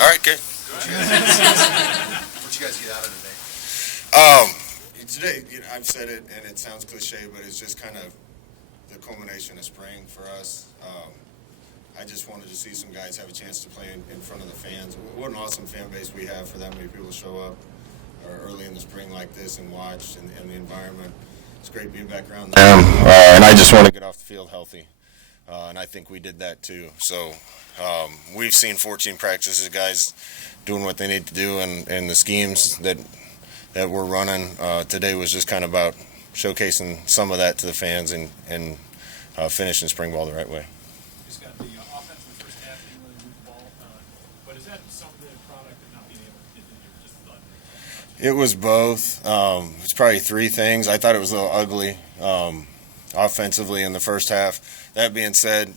All right, good. What you guys get out of today? Today, I've said it, and it sounds cliche, but it's just kind of the culmination of spring for us. I just wanted to see some guys have a chance to play in front of the fans. What an awesome fan base we have for that many people to show up early in the spring like this and watch, and the environment. It's great being back around them, and I just want to get off the field healthy, and I think we did that too. So we've seen 14 practices, guys doing what they need to do, and the schemes that we're running. Today was just kind of about showcasing some of that to the fans and finishing spring ball the right way. Just got the offense in the first half, didn't really move the ball, but is that some of the product of not being able to get in there just done? It was both. It's probably three things. I thought it was a little ugly offensively in the first half. That being said,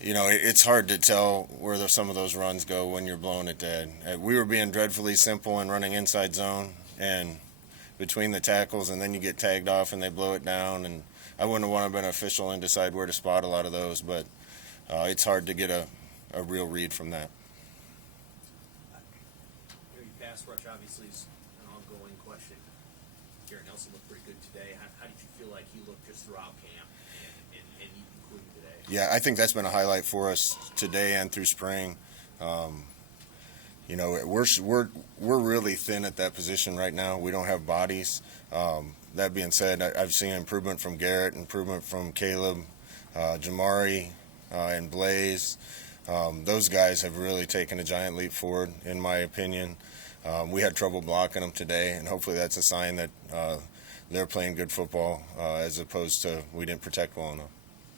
it's hard to tell where some of those runs go when you're blowing it dead. We were being dreadfully simple and running inside zone and between the tackles, and then you get tagged off and they blow it down. And I wouldn't have wanted to be an official and decide where to spot a lot of those, but it's hard to get a real read from that. Your pass rush obviously is an ongoing question. Garrett Nelson looked pretty good today. How did you feel like he looked just throughout camp and including today? Yeah, I think that's been a highlight for us today and through spring. We're really thin at that position right now. We don't have bodies. That being said, I've seen improvement from Garrett, improvement from Caleb, Jamari, and Blaze. Those guys have really taken a giant leap forward, in my opinion. We had trouble blocking them today, and hopefully that's a sign that they're playing good football as opposed to we didn't protect well enough.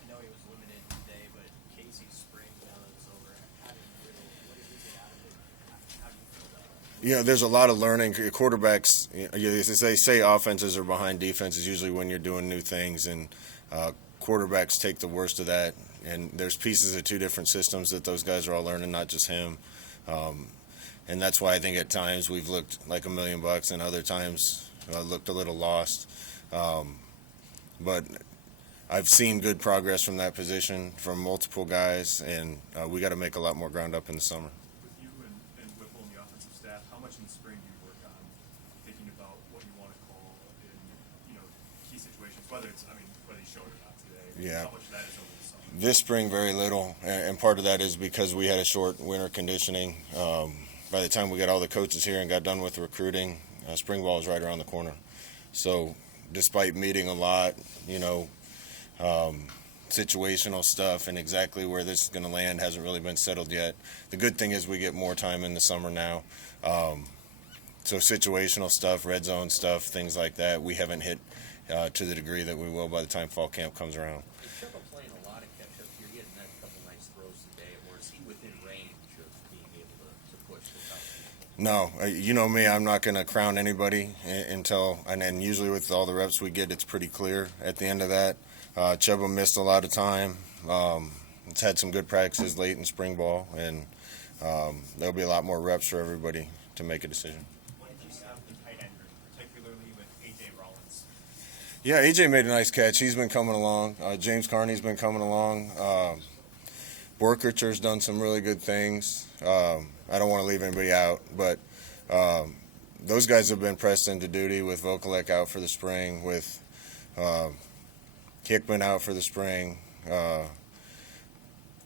I know he was limited today, but Casey's spring now that it's over, what did he get out of it? How do you feel about it? There's a lot of learning. Quarterbacks, they say offenses are behind defenses usually when you're doing new things, and quarterbacks take the worst of that. And there's pieces of two different systems that those guys are all learning, not just him. And that's why I think at times we've looked like $1 million, and other times looked a little lost. But I've seen good progress from that position from multiple guys, and we got to make a lot more ground up in the summer. With you and Whipple and the offensive staff, how much in the spring do you work on thinking about what you want to call in key situations, whether he showed or not today? Yeah. How much of that is over the summer? This spring, very little, and part of that is because we had a short winter conditioning. By the time we got all the coaches here and got done with recruiting, spring ball is right around the corner. So despite meeting a lot, situational stuff and exactly where this is going to land hasn't really been settled yet. The good thing is we get more time in the summer now. So situational stuff, red zone stuff, things like that, we haven't hit to the degree that we will by the time fall camp comes around. Is Trevor playing a lot of catch-up here? He had a couple nice throws today, or is he within range of being able to push the top? No, you know me, I'm not going to crown anybody until, and then usually with all the reps we get, it's pretty clear at the end of that. Chuba missed a lot of time. It's had some good practices late in spring ball, and there'll be a lot more reps for everybody to make a decision. What did you see out of the tight end group, particularly with A.J. Rollins? Yeah, A.J. made a nice catch. He's been coming along. James Carney's been coming along. Borkercher's done some really good things. I don't want to leave anybody out, but those guys have been pressed into duty with Vokalek out for the spring, with Hickman out for the spring,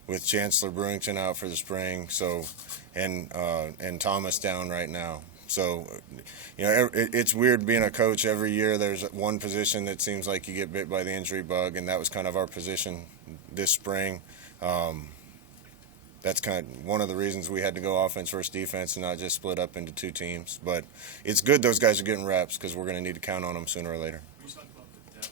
with Chancellor Brewington out for the spring, and Thomas down right now. So, it's weird being a coach. Every year there's one position that seems like you get bit by the injury bug, and that was kind of our position this spring. That's kind of one of the reasons we had to go offense versus defense and not just split up into two teams. But it's good those guys are getting reps because we're going to need to count on them sooner or later. When you talk about the depth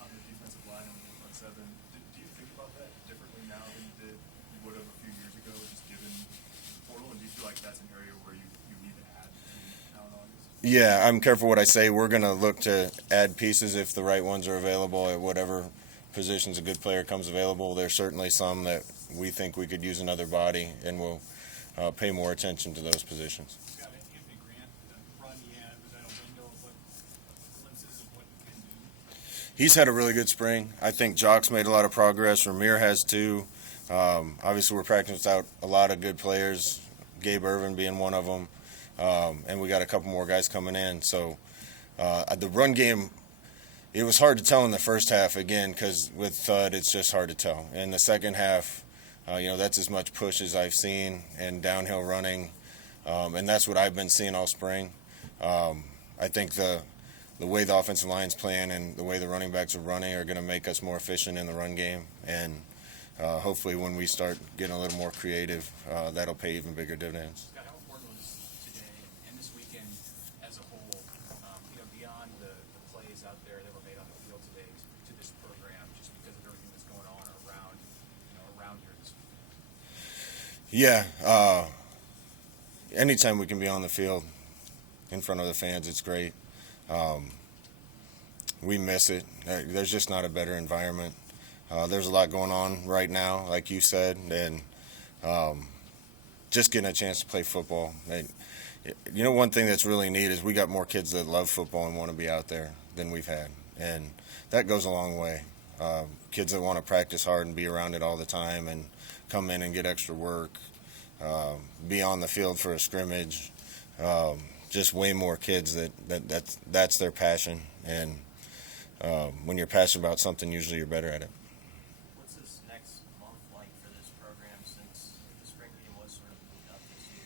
on the defensive line on the front seven, do you think about that differently now than you would have a few years ago, just given the portal? And do you feel like that's an area where you need to add between now and August? Yeah, I'm careful what I say. We're going to look to add pieces if the right ones are available at whatever positions a good player comes available. There's certainly some that we think we could use another body, and we'll pay more attention to those positions. Got Anthony Grant, the run he had, was that a window of what glimpses of what he can do? He's had a really good spring. I think Jock's made a lot of progress. Ramir has too. Obviously, we're practicing without a lot of good players, Gabe Irvin being one of them, and we got a couple more guys coming in. So the run game, it was hard to tell in the first half, again, because with Thud, it's just hard to tell. In the second half, that's as much push as I've seen and downhill running, and that's what I've been seeing all spring. I think the way the offensive line's playing and the way the running backs are running are going to make us more efficient in the run game, and hopefully when we start getting a little more creative, that'll pay even bigger dividends. Scott, how important was today and this weekend as a whole, beyond the plays out there that were made on the field today to this program, just because of everything that's going on around here this weekend? Yeah, anytime we can be on the field in front of the fans, it's great. We miss it. There's just not a better environment. There's a lot going on right now, like you said, and just getting a chance to play football. One thing that's really neat is we got more kids that love football and want to be out there than we've had, and that goes a long way. Kids that want to practice hard and be around it all the time and come in and get extra work, be on the field for a scrimmage. Just way more kids that's their passion, and when you're passionate about something, usually you're better at it. What's this next month like for this program, since the spring game was sort of moved up this year?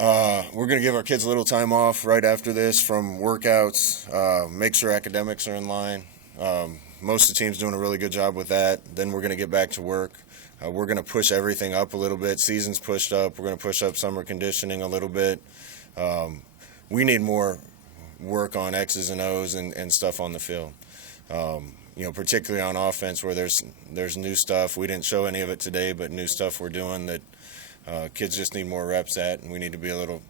And We're going to give our kids a little time off right after this from workouts, make sure academics are in line. Most of the team's doing a really good job with that. Then we're going to get back to work. We're going to push everything up a little bit. Season's pushed up. We're going to push up summer conditioning a little bit. We need more work on X's and O's and stuff on the field. Particularly on offense where there's new stuff. We didn't show any of it today, but new stuff we're doing that kids just need more reps at, and we need to be a little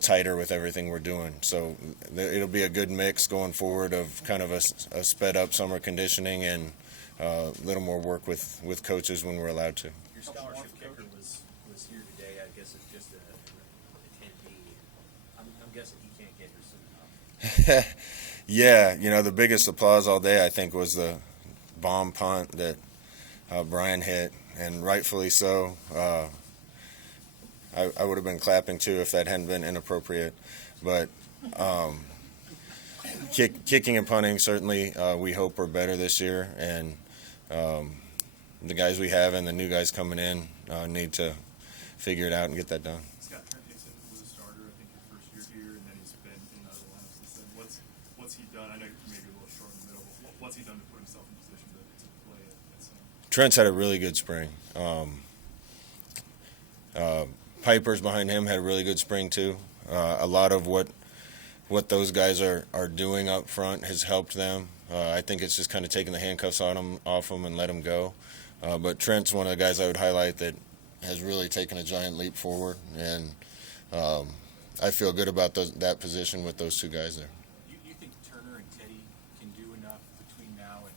tighter with everything we're doing. So it'll be a good mix going forward of kind of a sped up summer conditioning and a little more work with coaches when we're allowed to. Your scholarship kicker was here today. I guess it's just an attendee. I'm guessing he can't get here soon enough. Yeah, the biggest applause all day I think was the bomb punt that Brian hit, and rightfully so. I would have been clapping too if that hadn't been inappropriate, but kicking and punting certainly we hope we're better this year, and the guys we have and the new guys coming in need to figure it out and get that done. Scott, Trent Dixon was a starter, I think, your first year here, and then he's been in other lineups since then. What's he done? I know you're maybe a little short in the middle, but what's he done to put himself in position to play at center? Trent's had a really good spring. Piper's behind him had a really good spring too. A lot of what those guys are doing up front has helped them. I think it's just kind of taking the handcuffs off them and let them go. But Trent's one of the guys I would highlight that has really taken a giant leap forward, and I feel good about that position with those two guys there. You think Turner and Teddy can do enough between now and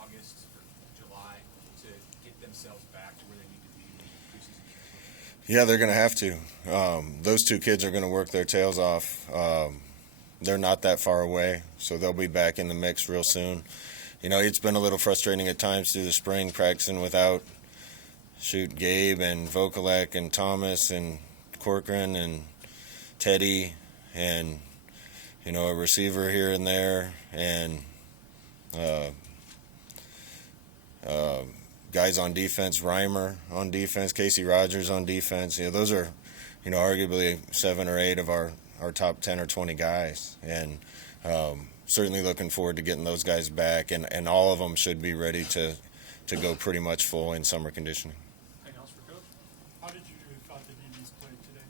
August or July to get themselves back to where they need to be in the preseason? Yeah, they're going to have to. Those two kids are going to work their tails off. They're not that far away, so they'll be back in the mix real soon. It's been a little frustrating at times through the spring practicing without Gabe and Vokalek and Thomas and Corcoran and Teddy and a receiver here and there and guys on defense, Reimer on defense, Casey Rogers on defense. Those are arguably 7 or 8 of our top 10 or 20 guys, and certainly looking forward to getting those guys back, and all of them should be ready to go pretty much full in summer conditioning. Anything else for Coach? How did you thought the DBs played today?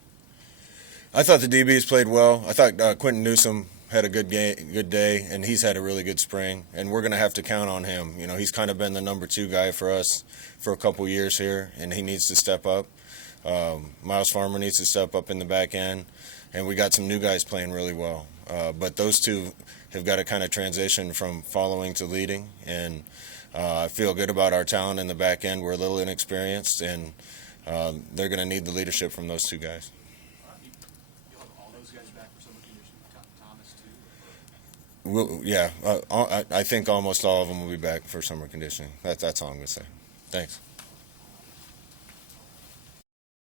I thought the DBs played well. I thought Quentin Newsome had a good day, and he's had a really good spring, and we're going to have to count on him. He's kind of been the number 2 guy for us for a couple years here, and he needs to step up. Miles Farmer needs to step up in the back end, and we got some new guys playing really well. But those two have got to kind of transition from following to leading, and I feel good about our talent in the back end. We're a little inexperienced, and they're going to need the leadership from those two guys. You'll have all those guys back for summer conditioning, Thomas too? Yeah, I think almost all of them will be back for summer conditioning. That's all I'm going to say. Thanks.